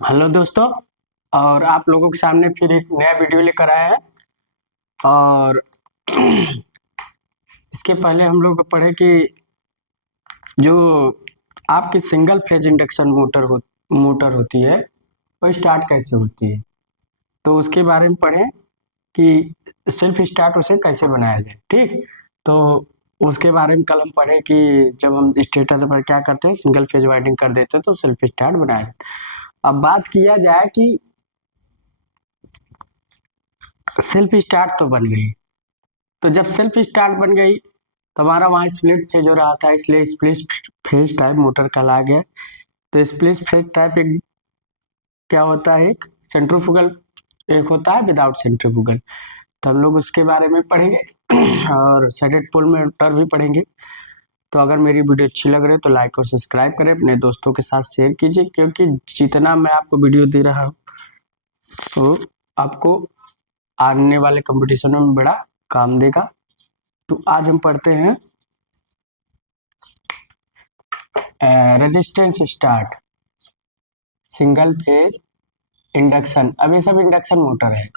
Hello दोस्तों। और आप लोगों के सामने फिर एक नया वीडियो लेकर आए हैं। और इसके पहले हम लोग पढ़े कि जो आपकी सिंगल फेज इंडक्शन मोटर होती है वो स्टार्ट कैसे होती है, तो उसके बारे में पढ़े कि सेल्फ स्टार्ट उसे कैसे बनाया जाए। ठीक, तो उसके बारे में कल हम पढ़े कि जब हम स्टेटर पर क्या करते हैं, सिंगल फेज वाइंडिंग कर देते हैं तो सेल्फ स्टार्ट बनाया जाता है। अब बात किया जाए कि सेल्फ स्टार्ट तो बन गई, तो जब सेल्फ स्टार्ट बन गई तो हमारा वहाँ स्प्लिट फेज हो रहा था, इसलिए स्प्लिट फेज टाइप मोटर कहला गया। तो स्प्लिट फेज टाइप एक क्या होता है, एक सेंट्रीफ्यूगल, एक होता है विदाउट सेंट्रीफ्यूगल। तो हम लोग उसके बारे में पढ़ेंगे और सेडेड पोल मोटर भी पढ़ेंगे। तो अगर मेरी वीडियो अच्छी लग रही है तो लाइक और सब्सक्राइब करें, अपने दोस्तों के साथ शेयर कीजिए, क्योंकि जितना मैं आपको वीडियो दे रहा हूँ तो आपको आने वाले कंपटीशनों में बड़ा काम देगा। तो आज हम पढ़ते हैं resistance start single phase induction. अब ये सब इंडक्शन मोटर है,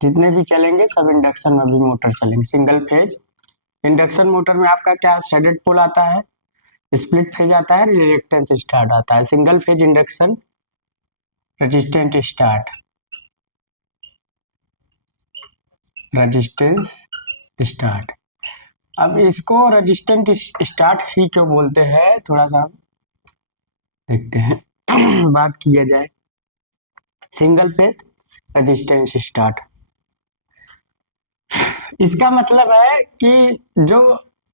जितने भी चलेंगे सब इंडक्शन में भी मोटर चलेंगे। सिंगल फेज इंडक्शन मोटर में आपका क्या शेडेड पोल आता है, स्प्लिट फेज आता है, रिएक्टेंस स्टार्ट आता है। Single phase induction resistant start, resistance start. अब इसको रेजिस्टेंट स्टार्ट ही क्यों बोलते हैं, थोड़ा सा देखते हैं। बात किया जाए सिंगल फेज रेजिस्टेंस स्टार्ट, इसका मतलब है कि जो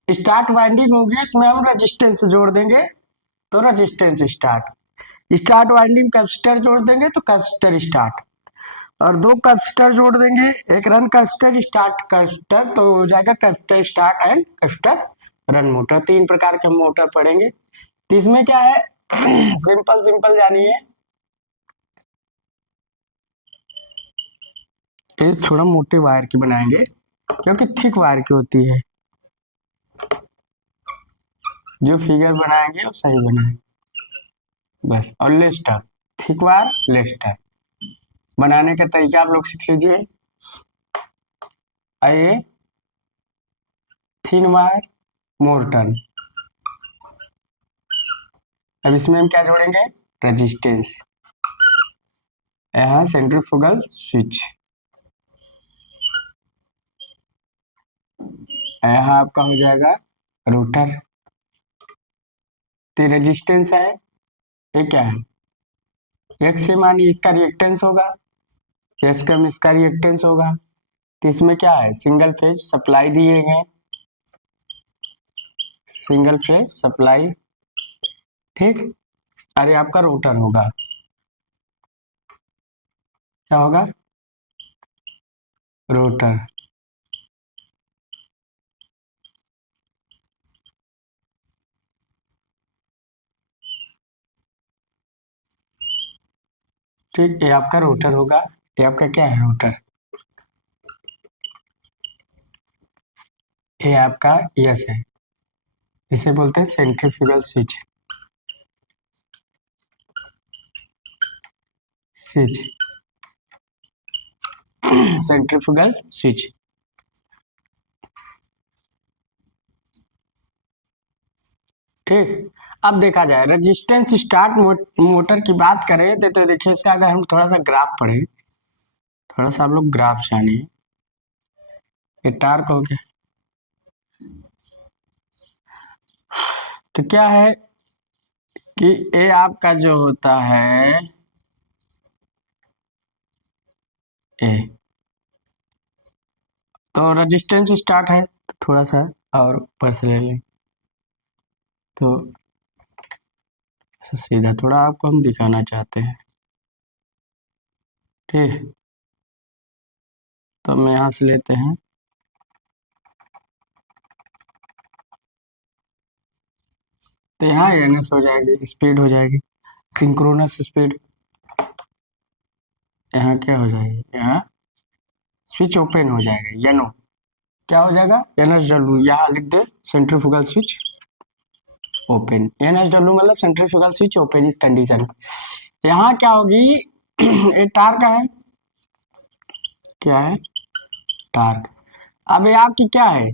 स्टार्ट वाइंडिंग होगी उसमें हम रेजिस्टेंस जोड़ देंगे तो resistance start, start winding capacitor जोड़ देंगे तो कैपेसिटर स्टार्ट, और दो कैपेसिटर जोड़ देंगे, एक रन कैपेसिटर स्टार्ट कैपेसिटर, तो हो जाएगा capacitor start and capacitor run motor. तीन प्रकार के मोटर पढ़ेंगे। तो इसमें क्या है, सिंपल सिंपल जानिए। ये थोड़ा मोटे वायर की बनाएंगे क्योंकि थिक वायर की होती है, जो फिगर बनाएंगे वो सही बनाएंगे बस। और लेस्टर, थिक वायर लेस्टर बनाने का तरीका आप लोग सीख लीजिए। आइए, थिन वायर मोर्टन। अब इसमें हम क्या जोड़ेंगे, रेजिस्टेंस। यहाँ सेंट्रीफ्यूगल स्विच, यहाँ आपका हो जाएगा रोटर। तो रेजिस्टेंस है, ये क्या है, एक्स से मानिए इसका रिएक्टेंस होगा, एक्स कम इसका रिएक्टेंस होगा। तो इसमें क्या है, सिंगल फेज सप्लाई दिए गए, सिंगल फेज सप्लाई। ठीक, अरे आपका रोटर होगा, क्या होगा, रोटर। ठीक, ये आपका रोटर होगा, ये आपका क्या है, रोटर। ये आपका यस है, इसे बोलते हैं centrifugal switch, switch centrifugal switch. ठीक, अब देखा जाए रेजिस्टेंस स्टार्ट मोटर की बात करें तो देखिए इसका अगर हम थोड़ा सा ग्राफ पढ़े, थोड़ा सा आप लोग ग्राफ जानिए। ये टार्क हो गया, तो क्या है कि ये आपका जो होता है ए, तो रेजिस्टेंस स्टार्ट है, तो थोड़ा सा और ऊपर से ले लें तो सीधा थोड़ा आपको हम दिखाना चाहते हैं। ठीक, तो हम यहाँ से लेते हैं, तो यहाँ एनएस हो जाएगी, स्पीड हो जाएगी सिंक्रोनस स्पीड। यहाँ क्या हो जाएगी, यहाँ स्विच ओपन हो जाएगा, यानो क्या हो जाएगा, एनएसडब्ल्यू, यहाँ लिख दे सेंट्रीफ्यूगल स्विच ओपन। एनएसडब्ल्यू मतलब सेंट्रीफ्यूगल स्विच ओपन इस कंडीशन। यहाँ क्या होगी ये टार्क है, क्या है टार्क। अब ये आपकी क्या है,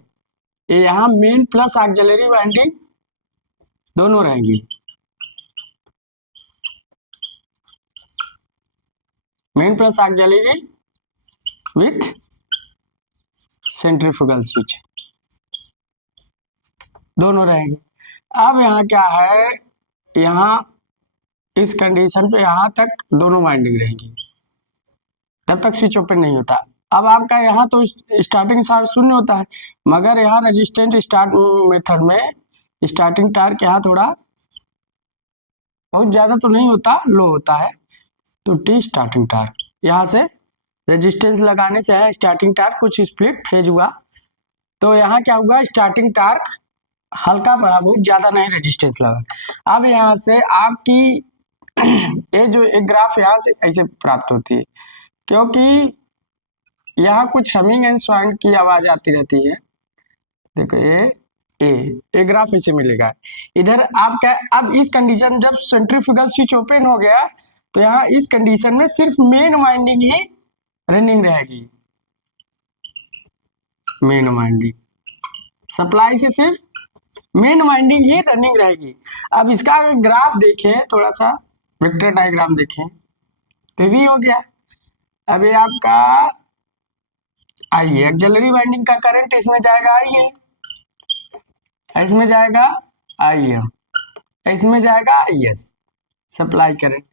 ये यहाँ मेन प्लस ऑक्सिलरी वाइंडिंग दोनों रहेंगी, main plus auxiliary with centrifugal switch दोनों रहेंगे। अब यहाँ क्या है, यहाँ इस कंडीशन पे यहाँ तक दोनों वाइंडिंग रहेंगी, तब तक स्विच ओपन नहीं होता। अब आपका यहाँ तो स्टार्टिंग चार्ज शून्य होता है, मगर यहाँ रेजिस्टेंट स्टार्ट मेथड में स्टार्टिंग टार्क यहाँ थोड़ा बहुत ज़्यादा तो नहीं होता, लो होता है। तो टी स्टार्टिंग टार्क, यहाँ से रेजिस्टेंस लगाने से है स्टार्टिंग टार्क कुछ स्प्लिट फेज हुआ, तो यहाँ क्या हुआ स्टार्टिंग टार्क हल्का पड़ा, बहुत ज़्यादा नहीं रेजिस्टेंस लगा। अब यहाँ से आपकी ये जो एक ग्राफ यहाँ से ऐसे प्राप्त होती है, क्योंकि यहाँ कुछ हमिंग एंड स्वाइंग की आवाज आती रहती है। देखो ये ग्राफ ऐसे मिलेगा। इधर आपका अब इस कंडीशन जब सेंट्रीफ्यूगल स्विच ओपन हो गया तो यहाँ इस कंडीशन में सिर्फ मेन वाइंडिंग ही रनिंग रहेगी, मेन वाइंडिंग सप्लाई से सिर्फ मेन वाइंडिंग ही रनिंग रहेगी। अब इसका अगर ग्राफ देखें, थोड़ा सा वेक्टर डायग्राम देखें तो भी हो गया। अब ये आपका आई है ऑक्सिलरी वाइंडिंग का करंट इसमें जाएगा आई है, इसमें जाएगा आई एम, इसमें जाएगा आई एस सप्लाई करंट।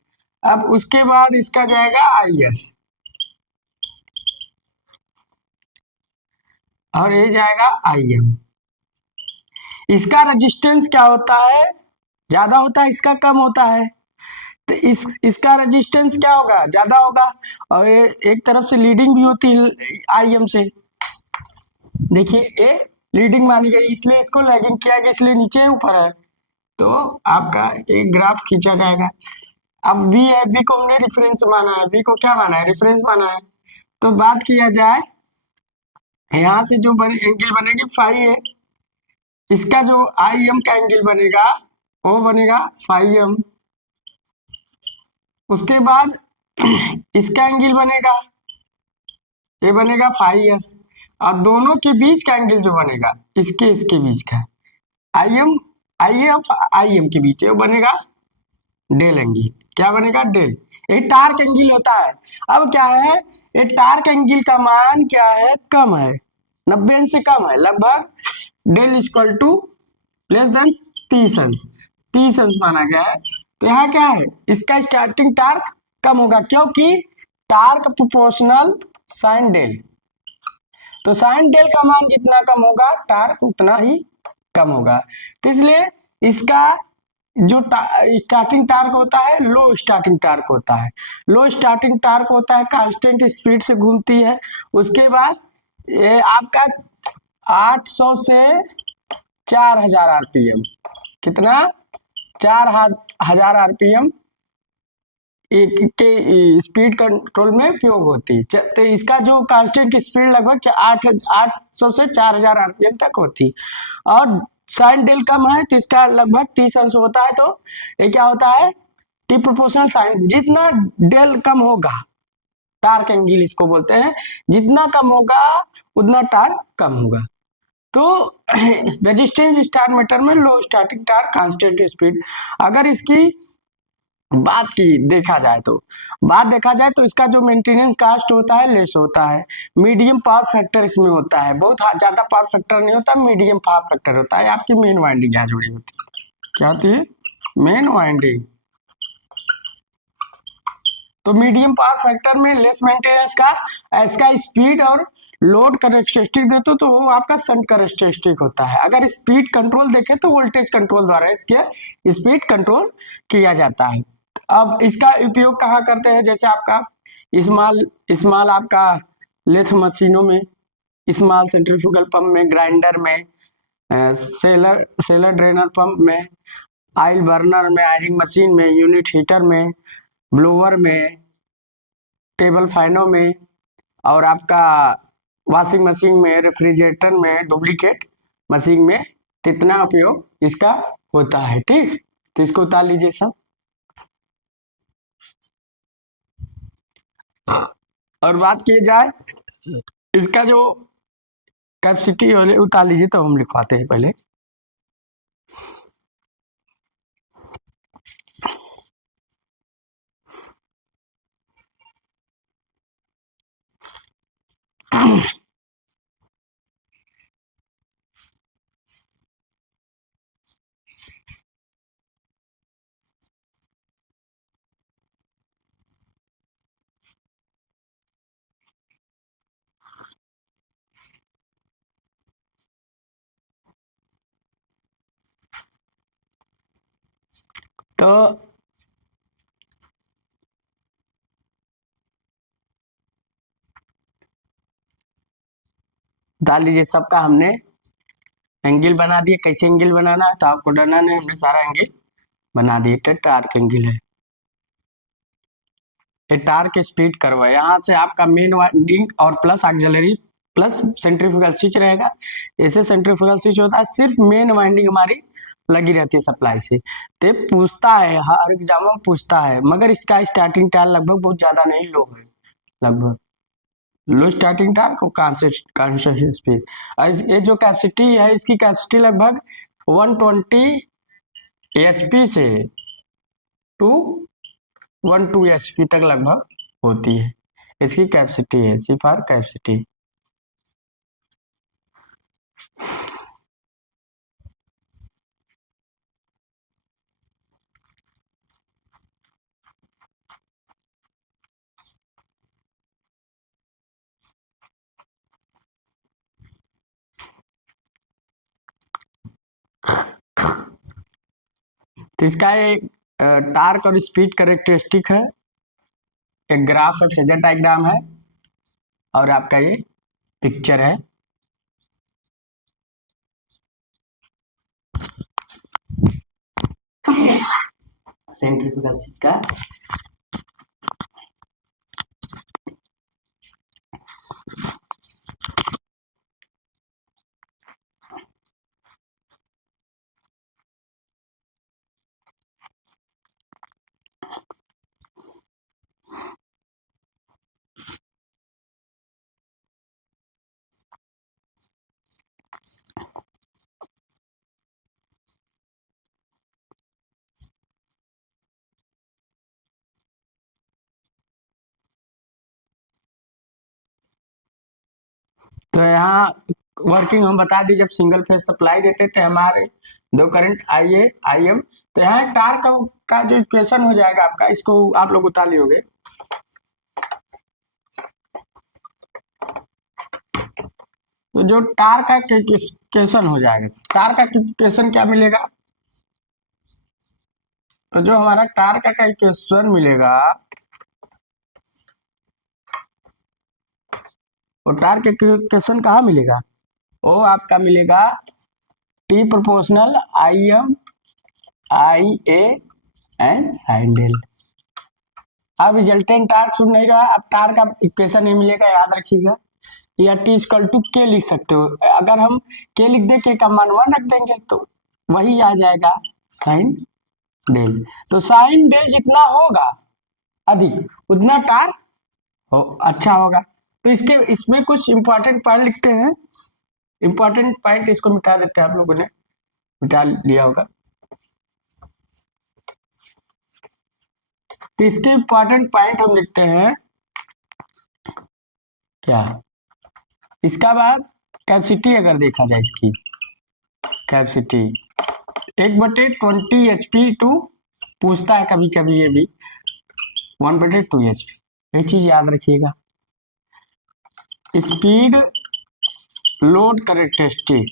अब उसके बाद इसका जाएगा आई एस और ये जाएगा आई एम। इसका रेजिस्टेंस क्या होता है, ज्यादा होता है, इसका कम होता है, तो इसका रेजिस्टेंस क्या होगा, ज्यादा होगा। और ये एक तरफ से लीडिंग भी होती है आई एम से, देखिए ये लीडिंग मानी गई इसलिए इसको लैगिंग किया गया, इसलिए नीचे ऊपर है, तो आपका एक ग्राफ खींचा जाएगा। अब वी है, वी को हमने रेफरेंस माना है, वी को क्या माना है, रेफरेंस माना है। तो बात किया जाए यहाँ से जो एंगल बनेगी फाई है, इसका जो आई एम का एंगल बनेगा वो बनेगा फाई एम। उसके बाद इसका एंगल बनेगा, ये बनेगा फाई एस, और दोनों के बीच का एंगल जो बनेगा इसके बीच का आई एम, आई एम के बीच वो बनेगा डेल एंगल। क्या बनेगा, डेल, ये टार्क एंगल होता है। अब क्या है, ये टार्क एंगल का मान क्या है, कम है, 90 से कम है, लगभग del equal to less than 30 अंश, 30 अंश माना गया है। तो यहाँ क्या है, इसका स्टार्टिंग टार्क कम होगा, क्योंकि टार्क प्रोपोर्शनल साइन डेल, तो साइन डेल का मान जितना कम होगा टार्क उतना ही कम होगा। तो इसलिए इसका जो स्टार्टिंग टार्क होता है लो स्टार्टिंग टार्क होता है, लो स्टार्टिंग टार्क होता है, कांस्टेंट स्पीड से घूमती है। उसके बाद ये आपका 800 से 4000 आरपीएम, कितना, 4000 आरपीएम के स्पीड कंट्रोल में उपयोग होती है। तो इसका जो कांस्टेंट की स्पीड लगभग 800 से 4000 आरपीएम तक होती, और साइन डेल कम है तो इसका लगभग 30 अंश होता है। तो ये क्या होता है, टी प्रोपोर्शनल साइन, जितना डेल कम होगा टार्क एंगल इसको बोलते हैं, जितना कम होगा उतना टार्क कम होगा। तो रेजिस्टेंस स्टार मीटर में लो स्टार्टिंग टार्क कांस्टेंट स्पीड। अगर इसकी बात देखा जाए तो इसका जो मेंटेनेंस कास्ट होता है लेस होता है, मीडियम पावर फैक्टर इसमें होता है, बहुत ज्यादा पावर फैक्टर नहीं होता, मीडियम पावर फैक्टर होता है। आपकी मेन वाइंडिंग यहाँ जुड़ी होती है, क्या होती है, मेन वाइंडिंग। तो मीडियम पावर फैक्टर में लेस मेंटेनेंस का, इसका स्पीड और लोड करेक्टरिस्टिक देते तो वो आपका शंट करेक्टरिस्टिक होता है। अगर स्पीड कंट्रोल देखें तो वोल्टेज कंट्रोल द्वारा इसके स्पीड कंट्रोल किया जाता है। अब इसका उपयोग कहाँ करते हैं, जैसे आपका स्मॉल आपका लेथ मशीनों में, स्मॉल सेंट्रीफ्यूगल पंप में, ग्राइंडर में, सेलर ड्रेनर पंप में, ऑयल बर्नर में, आयरिंग मशीन में, यूनिट हीटर में, ब्लोअर में, टेबल फैनों में, और आपका वॉशिंग मशीन में, रेफ्रिजरेटर में, डुप्लीकेट मशीन में कितना उपयोग इसका होता है। ठीक, तो इसको उतार लीजिए सब। और बात की जाए इसका जो कैपेसिटी उतार लीजिए, तो हम लिखवाते हैं पहले। तो डाल लीजिए, सबका हमने एंगल बना दिए। कैसे एंगल बनाना है तो आपको डरना नहीं, हमने सारा एंगल बना दिए। टेट आर्क एंगल है, ये टार्क स्पीड कर्व है। यहाँ से आपका मेन वाइंडिंग और plus auxiliary plus centrifugal switch रहेगा। ऐसे सेंट्रीफ्यूगल स्विच होता है, सिर्फ मेन वाइंडिंग हमारी लगी रहती है सप्लाई से। तो ये पूछता है, हर एग्जाम में पूछता है, मगर इसका स्टार्टिंग टाइम लगभग बहुत ज्यादा नहीं, लो है लगभग। लो स्टार्टिंग टार्क और कॉन्स्टेंट स्पीड। ये जो कैपेसिटी है, इसकी कैपेसिटी लगभग 120 एचपी से टू 12 एचपी तक लगभग होती है। इसकी कैपेसिटी है, सी फॉर कैपेसिटी। तो इसका एक टार्क और स्पीड कैरेक्टरिस्टिक है, एक ग्राफ है, फेजर डायग्राम है, और आपका ये पिक्चर है। सेंट्रीफ्यूगल स्विच का तो यहाँ वर्किंग हम बता दी। जब सिंगल फेज सप्लाई देते थे हमारे दो current I A I am, तो यहाँ टार्क का जो इक्वेशन हो जाएगा आपका, इसको आप लोग उतार लियोगे। तो जो टार्क का इक्वेशन हो जाएगा, टार्क का इक्वेशन क्या मिलेगा, तो जो हमारा टार्क का इक्वेशन मिलेगा, वो टार्क इक्वेशन कहाँ मिलेगा, वो आपका मिलेगा T proportional I M I A and sine del. अब रिजल्टेंट टार्क सुन नहीं रहा, अब टार्क का इक्वेशन नहीं मिलेगा, याद रखिएगा। या टी इक्वल टू के लिख सकते हो। अगर हम के लिख दे, के का मान 1 रख देंगे तो वही आ जाएगा साइन डेल। तो साइन डेल जितना होगा अधिक, उतना टार्क अच्छा होगा। तो इसमें कुछ इंपॉर्टेंट पॉइंट लिखते हैं। इंपॉर्टेंट पॉइंट इसको मिटा देते हैं, आप लोगों ने मिटा लिया होगा। तो इसके इंपॉर्टेंट पॉइंट हम लिखते हैं क्या, इसका बाद कैपेसिटी अगर देखा जाए, इसकी कैपेसिटी 1/20 एचपी टू पूछता है कभी कभी, ये भी 1/2 एचपी। ये चीज याद रखिएगा। Speed load characteristic,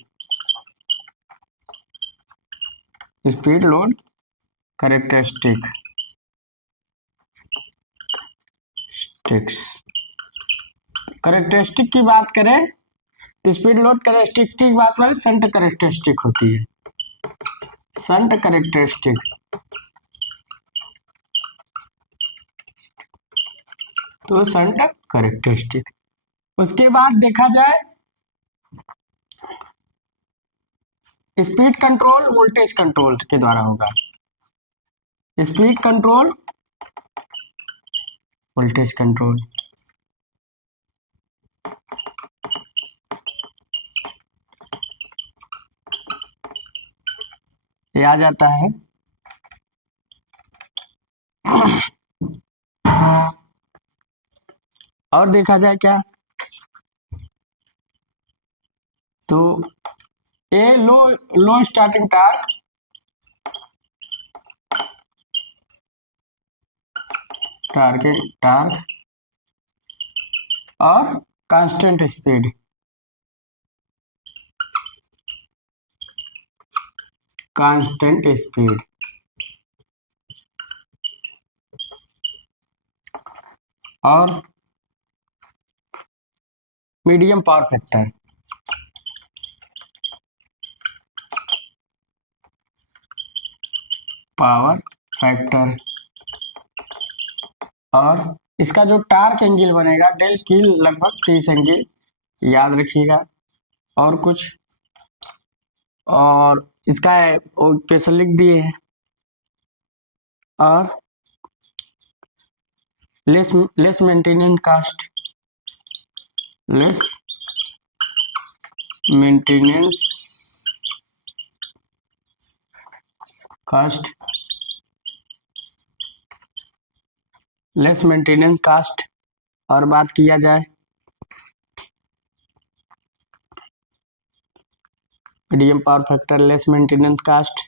speed load characteristic characteristic की बात करें, स्पीड लोड कैरेक्टरिस्टिक की बात करें, संट कैरेक्टरिस्टिक होती है, संट कैरेक्टरिस्टिक। तो संट कैरेक्टरिस्टिक। उसके बाद देखा जाए स्पीड कंट्रोल वोल्टेज कंट्रोल के द्वारा होगा। स्पीड कंट्रोल वोल्टेज कंट्रोल, ये आ जाता है। और देखा जाए क्या, तो ये लो लो स्टार्टिंग टार्क, टार्क और कांस्टेंट स्पीड, कांस्टेंट स्पीड और medium power factor, power factor और इसका जो टार्क एंगल बनेगा डेल की लगभग 30 एंगल, याद रखिएगा। और कुछ, और इसका क्वेश्चन लिख दिए हैं। और less maintenance cost, less maintenance cost, less maintenance cost. और बात किया जाए medium power factor, less maintenance cost,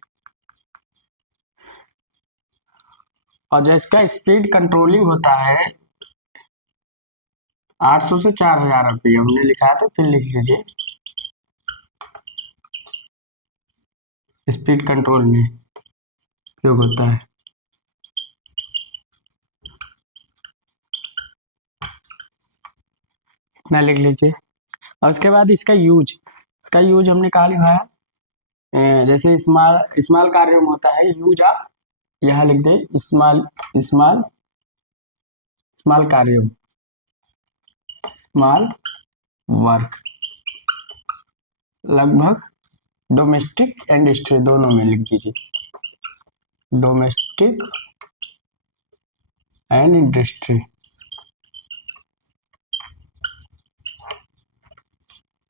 और जिसका स्पीड कंट्रोलिंग होता है 800 से 4000 रुपये हमने लिखा है, तो फिर लिख लीजिए स्पीड कंट्रोल में उपयोग होता है। इतना लिख लीजिए। और उसके बाद इसका यूज हमने कहा लिखा है, जैसे स्मॉल स्मॉल कार्यों में होता है यूज आप यहाँ लिख दे, स्मॉल स्मॉल स्मॉल कार्यों, स्मॉल वर्क, लगभग डोमेस्टिक इंडस्ट्री दोनों में लिख दीजिए, डोमेस्टिक एंड इंडस्ट्री।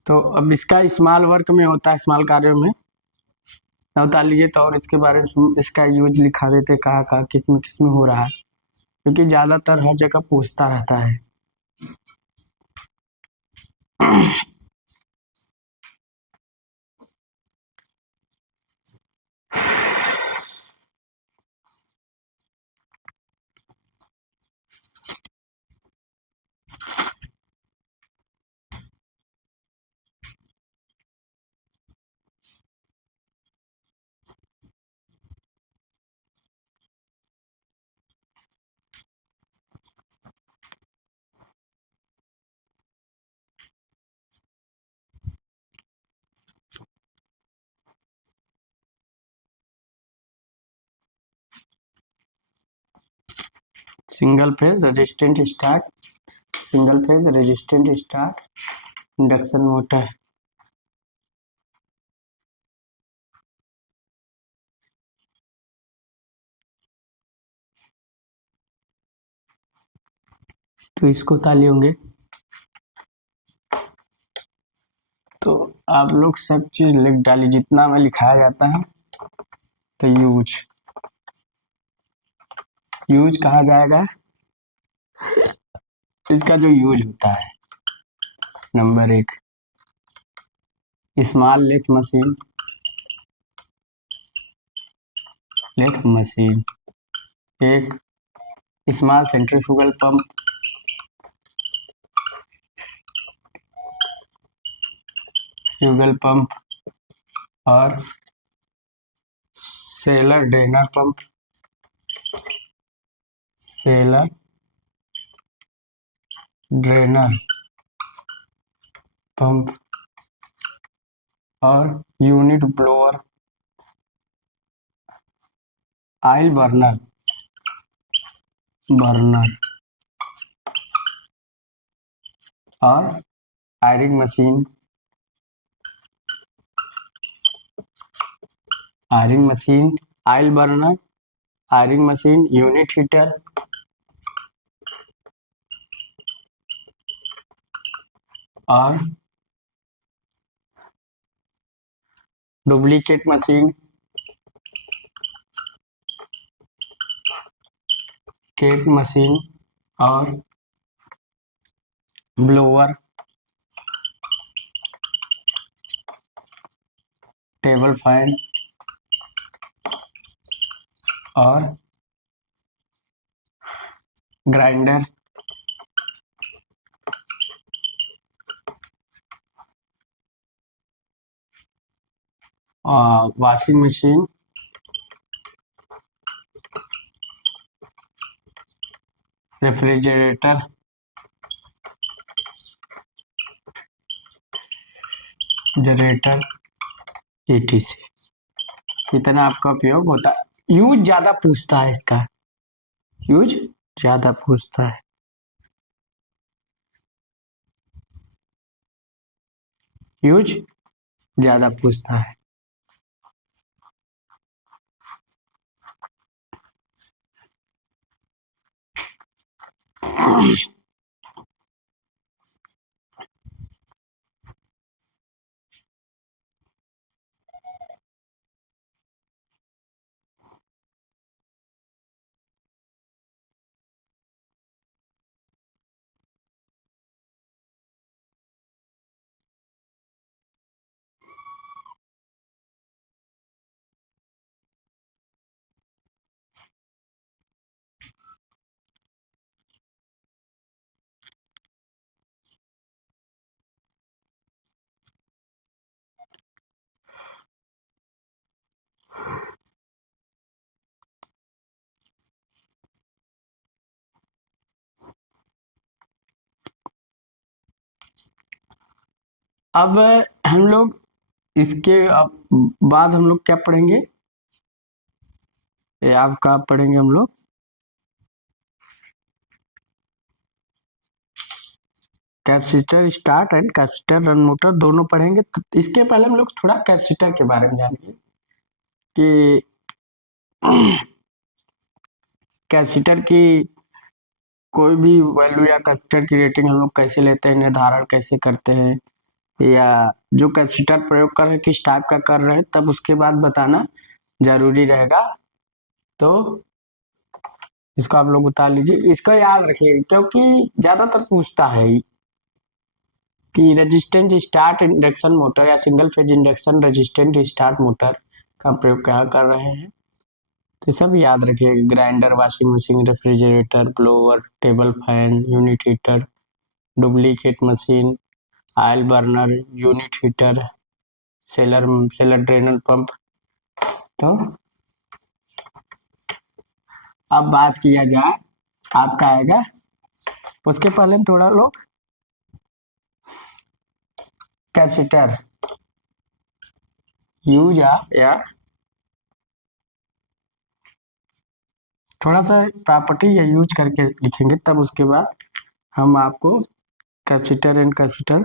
तो अब इसका स्मॉल वर्क में होता है, स्मॉल कार्यों में बता लीजिए। तो और इसके बारे में इसका यूज लिखा देते, कहाँ कहाँ किस में हो रहा है, क्योंकि ज्यादातर हर जगह पूछता रहता है। Single phase resistant start, single phase resistant start induction motor. तो इसको ताली होंगे। तो आप लोग सब चीज लिख डालिए जितना में लिखाया जाता है। तो यूज कहा जाएगा, इसका जो यूज होता है, number 1 small lathe machine, lathe machine. एक small centrifugal pump, fugal pump और cellar drainer pump, cellar drainer pump और यूनिट ब्लोअर, ऑयल बर्नर और ironing machine, ironing machine, oil burner, ironing machine, unit heater और duplicate machine, cake machine और blower, table fan और grinder, washing machine, refrigerator, generator, etc। इतना आपका उपयोग होता है। यूज ज्यादा पूछता है इसका, यूज ज्यादा पूछता है। यूज ज्यादा पूछता है। अब हम लोग इसके बाद हम लोग क्या पढ़ेंगे, ये आपका पढ़ेंगे हम लोग capacitor start and capacitor run motor दोनों पढ़ेंगे। तो इसके पहले हम लोग थोड़ा कैपेसिटर के बारे में जानेंगे कि कैपेसिटर की कोई भी वैल्यू या कैपेसिटर की रेटिंग हम लोग कैसे लेते हैं, निर्धारण कैसे करते हैं, या जो कैपेसिटर प्रयोग कर रहे हैं किस टाइप का कर रहे हैं, तब उसके बाद बताना जरूरी रहेगा। तो इसको आप लोग उतार लीजिए, इसको याद रखिए क्योंकि ज्यादातर पूछता है कि रेजिस्टेंट स्टार्ट इंडक्शन मोटर या single phase induction resistant start motor का प्रयोग क्या कर रहे हैं। तो सब याद रखिए, grinder, washing machine, refrigerator, blower, table fan, unit heater, duplicate machine, oil burner, unit heater, seller drainer pump. तो अब बात किया जाए आपका आएगा, उसके पहले हम थोड़ा लोग कैपेसिटर यूज या थोड़ा सा प्रॉपर्टी या यूज करके लिखेंगे, तब उसके बाद हम आपको कैपेसिटर एंड कैपेसिटर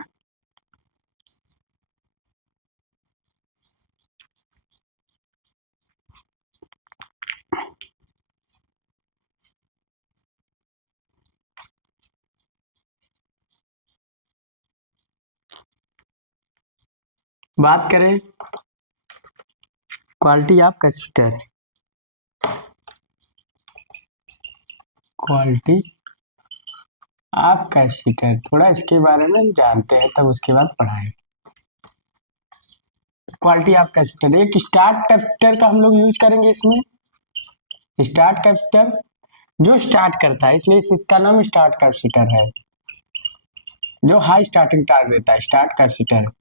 बात करें quality of capacitor. Quality of capacitor थोड़ा इसके बारे में जानते हैं, तब उसके बाद पढ़ाएंगे। क्वालिटी ऑफ कैपेसिटर, एक स्टार्ट कैपेसिटर का हम लोग यूज करेंगे इसमें। स्टार्ट कैपेसिटर जो स्टार्ट करता है, इसलिए इसका नाम स्टार्ट कैपेसिटर है। जो हाई स्टार्टिंग टार्क देता है स्टार्ट कैपेसिटर,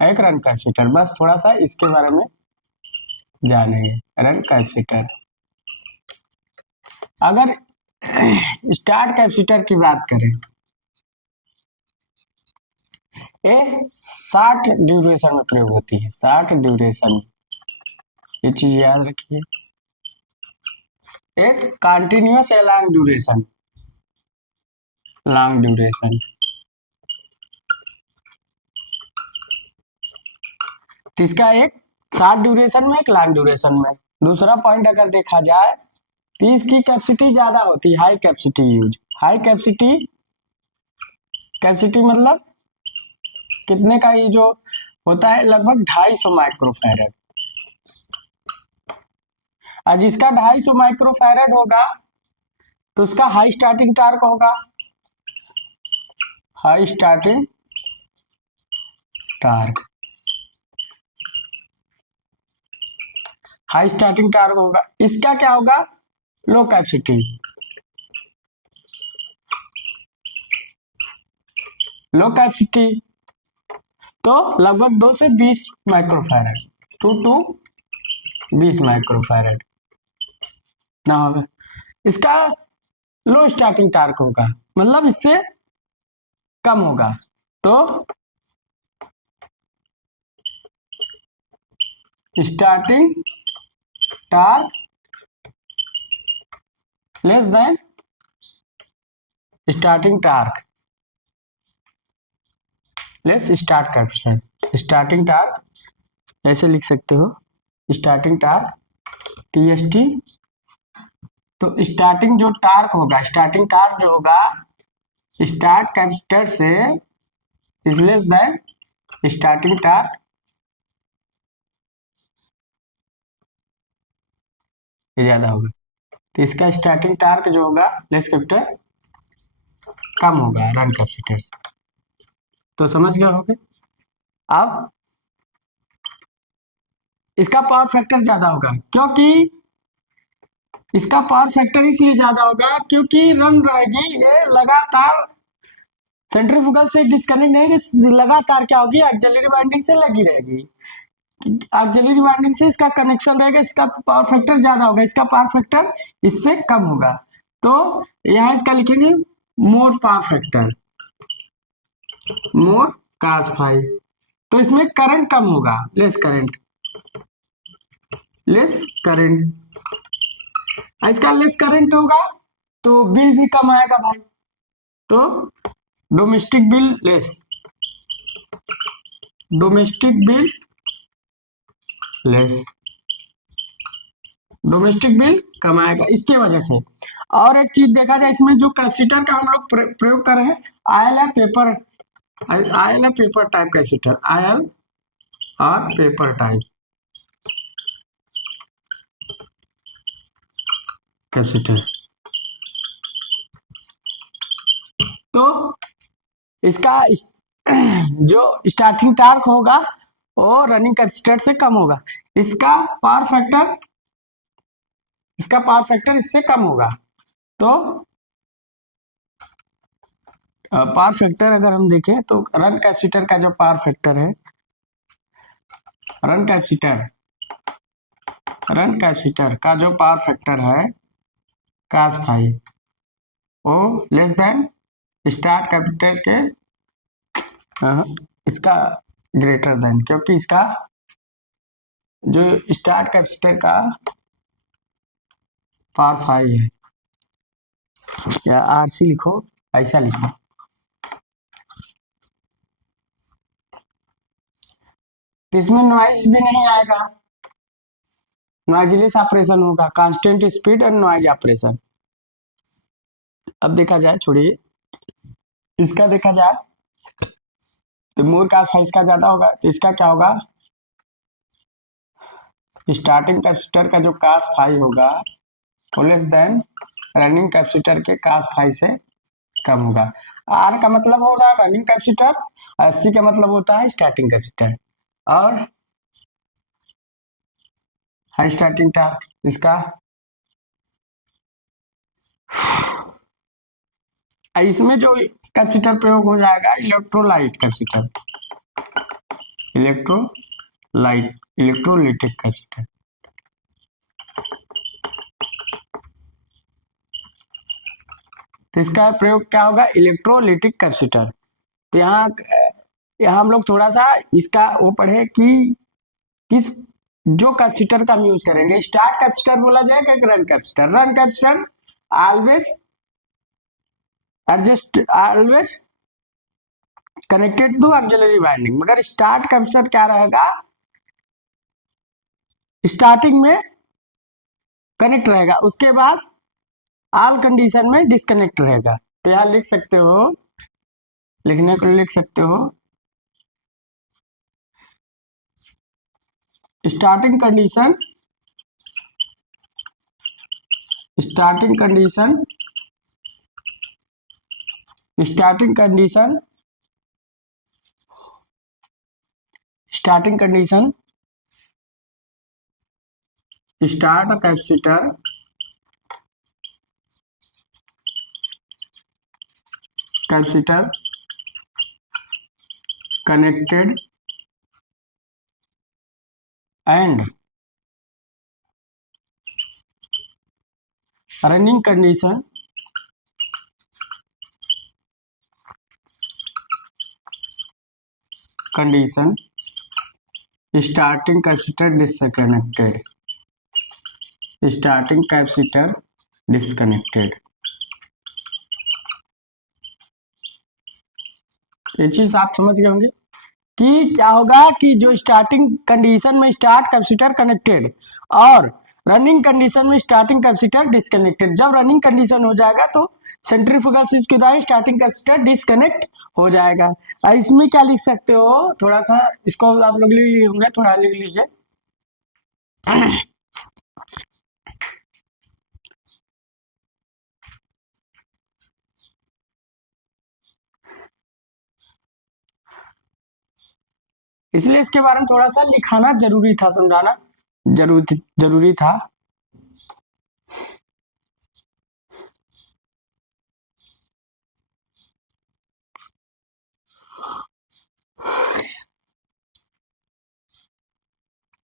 एक रन कैपेसिटर। बस थोड़ा सा इसके बारे में जानेंगे, रन कैपेसिटर। अगर स्टार्ट कैपेसिटर की बात करें, ये 60 ड्यूरेशन में प्रयोग होती है, 60 ड्यूरेशन। ये चीज याद रखिए, एक कंटिन्यूअस या लॉन्ग ड्यूरेशन, लॉन्ग ड्यूरेशन। तो इसका एक शॉर्ट ड्यूरेशन में, एक लॉन्ग ड्यूरेशन में। दूसरा पॉइंट अगर देखा जाए तो इसकी कैपेसिटी ज्यादा होती है, high capacity use. High capacity, capacity मतलब कितने का, ये जो होता है लगभग 250 माइक्रोफैरड। और जिसका 250 माइक्रोफैरड होगा तो उसका हाई स्टार्टिंग टार्क होगा, high starting torque, high starting torque होगा। इसका क्या होगा, लो कैपेसिटी, लो कैपेसिटी तो लगभग 2 से 20 माइक्रोफैरड, 2 to 20 माइक्रोफैरड ना होगा। इसका लो स्टार्टिंग टार्क होगा, मतलब इससे कम होगा, तो starting torque less than starting torque, less start capacitance. Starting torque ऐसे लिख सकते हो, starting torque T S T. तो स्टार्टिंग जो टार्क होगा, स्टार्टिंग टार्क जो होगा स्टार्ट कैपेसिटर से is less than starting torque, ये ज्यादा होगा। तो इसका स्टार्टिंग टार्क जो होगा लेस कैपेसिटर कम होगा रन कैपेसिटर से। तो समझ गए होंगे। अब इसका पावर फैक्टर ज्यादा होगा, क्योंकि इसका पावर फैक्टर इसलिए ज्यादा होगा क्योंकि रन रहेगी ये लगातार, सेंट्रीफ्यूगल से डिस्कनेक्ट नहीं, लगातार क्या होगी, ऑक्सिलरी वाइंडिंग से लगी रहेगी, ऑक्सिलरी वाइंडिंग से इसका कनेक्शन रहेगा। इसका पावर फैक्टर ज्यादा होगा, इसका पावर फैक्टर इससे कम होगा। तो यहाँ इसका लिखेंगे more power factor, more cos phi. तो इसमें करंट कम होगा, लेस करंट, लेस करंट। इसका लेस करंट होगा तो बिल भी कम आएगा भाई। तो domestic bill less, domestic bill less, domestic bill कम आएगा इसके वजह से। और एक चीज देखा जाए, इसमें जो कैपेसिटर का हम लोग प्रयोग कर रहे हैं, आयल है पेपर, आयल है पेपर टाइप कैपेसिटर, आयल और पेपर टाइप कैपेसिटर। तो इसका जो स्टार्टिंग टार्क होगा वो रनिंग कैपेसिटर से कम होगा, इसका पावर फैक्टर, इसका पावर फैक्टर इससे कम होगा। तो पावर फैक्टर अगर हम देखें तो रन कैपेसिटर का जो पावर फैक्टर है, रन कैपेसिटर, रन कैपेसिटर का जो पावर फैक्टर है cos फाई, वो लेस देन स्टार्ट कैपेसिटर के इसका ग्रेटर देन, क्योंकि इसका जो स्टार्ट कैपेसिटर का पावर फाई है, या आरसी लिखो, ऐसा लिखो। तो इसमें नॉइज भी नहीं आएगा, नॉइजलेस ऑपरेशन होगा, कांस्टेंट स्पीड और नॉइज ऑपरेशन। अब देखा जाए, छोड़िए इसका देखा जाए तो मोर का फाई इसका ज्यादा होगा, तो इसका क्या होगा, स्टार्टिंग कैपेसिटर का जो cos फाई होगा वो लेस देन रनिंग कैपेसिटर के cos फाई से कम होगा। आर का मतलब हो रहा है रनिंग कैपेसिटर, और सी का मतलब होता है स्टार्टिंग कैपेसिटर। और हाई स्टार्टिंग टार्क इसका, इसमें जो कैपेसिटर प्रयोग हो जाएगा electrolyte capacitor, electrolyte, electrolytic capacitor. तो इसका प्रयोग क्या होगा, इलेक्ट्रोलिटिक कैपेसिटर। तो यहाँ हम लोग थोड़ा सा इसका वो पढ़े कि किस जो कैपेसिटर का हम यूज करेंगे। स्टार्ट कैपेसिटर बोला जाए कि run capacitor, run capacitor always adjust, always connected to auxiliary winding, मगर स्टार्ट कैपेसिटर क्या रहेगा, स्टार्टिंग में कनेक्ट रहेगा, उसके बाद ऑल कंडीशन में डिस्कनेक्ट रहेगा। तो यहाँ लिख सकते हो, लिखने को लिख सकते हो, starting condition, starting condition starting condition start capacitor connected and running condition starting capacitor disconnected. ये चीज आप समझ गए होंगे कि क्या होगा कि जो स्टार्टिंग कंडीशन में स्टार्ट कैपेसिटर कनेक्टेड और रनिंग कंडीशन में स्टार्टिंग कैपेसिटर डिस्कनेक्टेड, जब रनिंग कंडीशन हो जाएगा तो सेंट्रीफ्यूगल स्विच के द्वारा स्टार्टिंग कैपेसिटर डिस्कनेक्ट हो जाएगा। इसमें क्या लिख सकते हो, थोड़ा सा इसको आप लोग लिख लिए होंगे, थोड़ा लिख लीजिए। इसलिए इसके बारे में थोड़ा सा लिखाना जरूरी था, समझाना जरूरी था।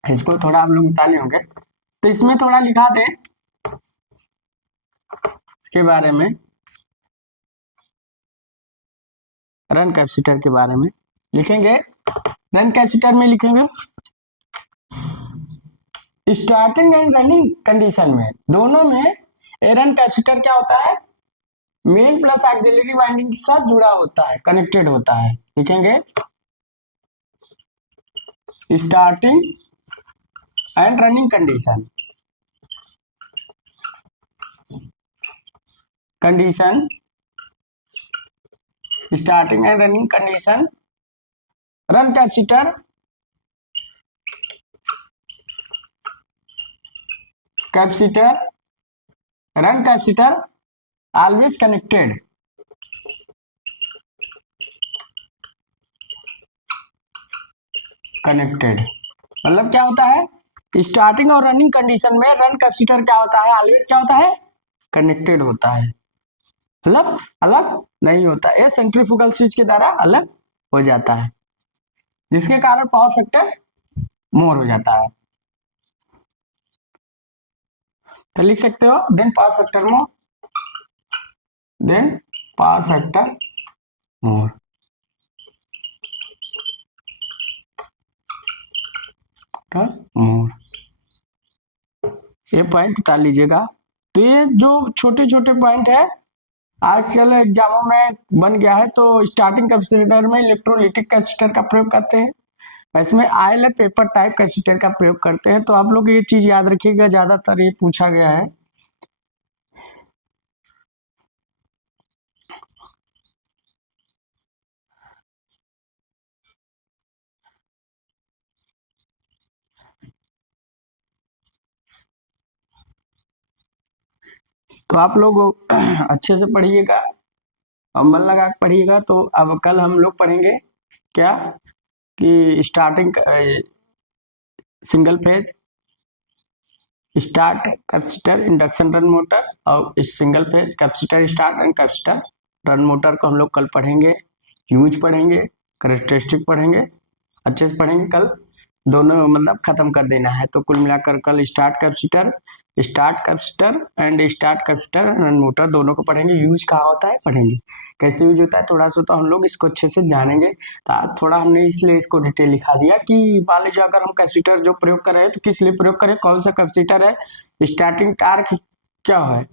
इसको थोड़ा आप लोग उतारे होंगे, तो इसमें थोड़ा लिखा दे इसके बारे में, रन कैपेसिटर के बारे में लिखेंगे। रन कैपेसिटर में लिखेंगे स्टार्टिंग एंड रनिंग कंडीशन में, दोनों में रन कैपेसिटर क्या होता है, मेन प्लस ऑक्सिलरी वाइंडिंग के साथ जुड़ा होता है, कनेक्टेड होता है। लिखेंगे starting and running condition starting and running condition run capacitor always connected मतलब क्या होता है, स्टार्टिंग और रनिंग कंडीशन में रन कैपेसिटर क्या होता है, ऑलवेज क्या होता है, कनेक्टेड होता है, मतलब अलग नहीं होता, ये सेंट्रीफ्यूगल स्विच के द्वारा अलग हो जाता है, जिसके कारण पावर फैक्टर मोर हो जाता है। तो लिख सकते हो देन पावर फैक्टर मोर मोर, ये पॉइंट उतार लीजिएगा। तो ये जो छोटे छोटे पॉइंट है आजकल एग्जामों में बन गया है, तो स्टार्टिंग कैपेसिटर में इलेक्ट्रोलिटिक कैपेसिटर का प्रयोग करते हैं, इसमें आयल पेपर टाइप कैपेसिटर का प्रयोग करते हैं। तो आप लोग ये चीज याद रखिएगा, ज्यादातर ये पूछा गया है। तो आप लोग अच्छे से पढ़िएगा, मन लगा के पढ़िएगा। तो अब कल हम लोग पढ़ेंगे क्या कि starting single phase start capacitor induction run motor और इस single phase capacitor start and capacitor run motor को हम लोग कल पढ़ेंगे, यूज पढ़ेंगे, कैरेक्टरिस्टिक पढ़ेंगे, अच्छे से पढ़ेंगे कल, दोनों मतलब खत्म कर देना है। तो कुल मिलाकर कल start capacitor and start capacitor run motor दोनों को पढ़ेंगे। यूज कहाँ होता है पढ़ेंगे, कैसे यूज होता है थोड़ा सा तो हम लोग इसको अच्छे से जानेंगे। तो आज थोड़ा हमने इसलिए इसको डिटेल लिखा दिया कि मान लीजिए अगर हम कैपेसिटर जो प्रयोग कर रहे हैं तो किस लिए प्रयोग करें, कौन सा कैपेसिटर है, स्टार्टिंग टार्क क्या है।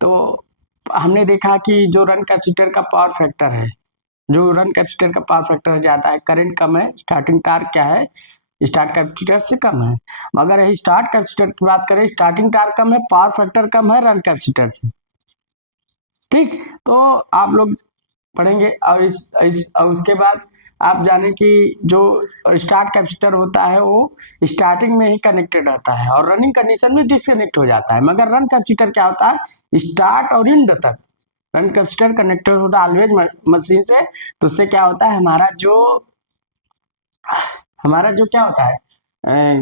तो हमने देखा कि जो रन कैपेसिटर का पावर फैक्टर है, जो रन कैपेसिटर का पावर फैक्टर जाता है, करंट कम है, स्टार्टिंग टार्क क्या है, स्टार्ट कैपेसिटर से कम है। मगर स्टार्ट कैपेसिटर की बात करें, स्टार्टिंग टार्क कम है, पावर फैक्टर कम है रन कैपेसिटर से। ठीक, तो आप लोग पढ़ेंगे और और उसके बाद आप जाने कि जो स्टार्ट कैपेसिटर होता है वो स्टार्टिंग में ही कनेक्टेड रहता है और रनिंग कंडीशन में डिस्कनेक्ट हो जाता है। मगर रन कैपेसिटर क्या होता है, स्टार्ट और एंड तक रन कैपेसिटर कनेक्टेड होता है ऑलवेज मशीन से। तो उससे क्या होता है, हमारा जो क्या होता है,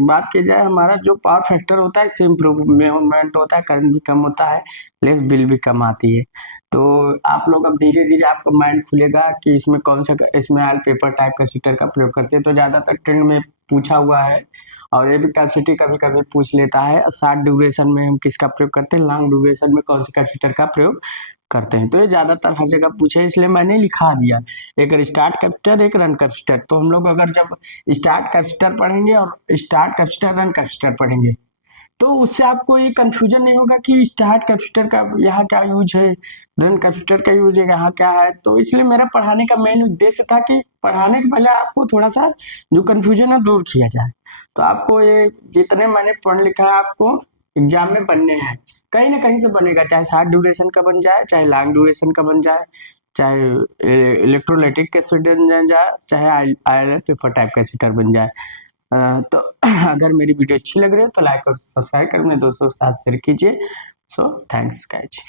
बात की जाए, हमारा जो पावर फैक्टर होता है इससे इम्प्रूवमेंट होता है, करंट भी कम होता है, लेस बिल भी कम आती है। तो आप लोग अब धीरे धीरे आपको माइंड खुलेगा कि इसमें कौन सा, इसमें ऑयल पेपर टाइप कैपेसिटर का प्रयोग करते हैं। तो ज़्यादातर ट्रेंड में पूछा हुआ है, और ये भी कैपेसिटी कभी कभी पूछ लेता है, शॉर्ट ड्यूरेशन में हम किसका प्रयोग करते हैं, लॉन्ग ड्यूरेशन में कौन से कैपेसिटर का प्रयोग करते हैं। तो ये ज़्यादातर हर जगह पूछे, इसलिए मैंने लिखा दिया, एक स्टार्ट कैपेसिटर एक रन कैपेसिटर। तो हम लोग अगर जब स्टार्ट कैपेसिटर पढ़ेंगे और स्टार्ट कैपेसिटर रन कैपेसिटर पढ़ेंगे, तो उससे आपको ये कंफ्यूजन नहीं होगा कि स्टार्ट कैपेसिटर का यहाँ क्या यूज है, रन कैपेसिटर का यूज है यहाँ क्या है। तो इसलिए मेरा पढ़ाने का मेन उद्देश्य था कि पढ़ाने के पहले आपको थोड़ा सा जो कंफ्यूजन है दूर किया जाए। तो आपको ये जितने मैंने पढ़ लिखा है आपको एग्जाम में बनने हैं, कहीं ना कहीं से बनेगा, चाहे शॉर्ट ड्यूरेशन का बन जाए, चाहे लॉन्ग ड्यूरेशन का बन जाए, चाहे इलेक्ट्रोलाइटिक कैपेसिटर बन जाए, चाहे आयरन पेपर टाइप कैपेसिटर बन जाए। तो अगर मेरी वीडियो अच्छी लग रही है तो लाइक और सब्सक्राइब कर, अपने दोस्तों के साथ शेयर कीजिए। So thanks guys.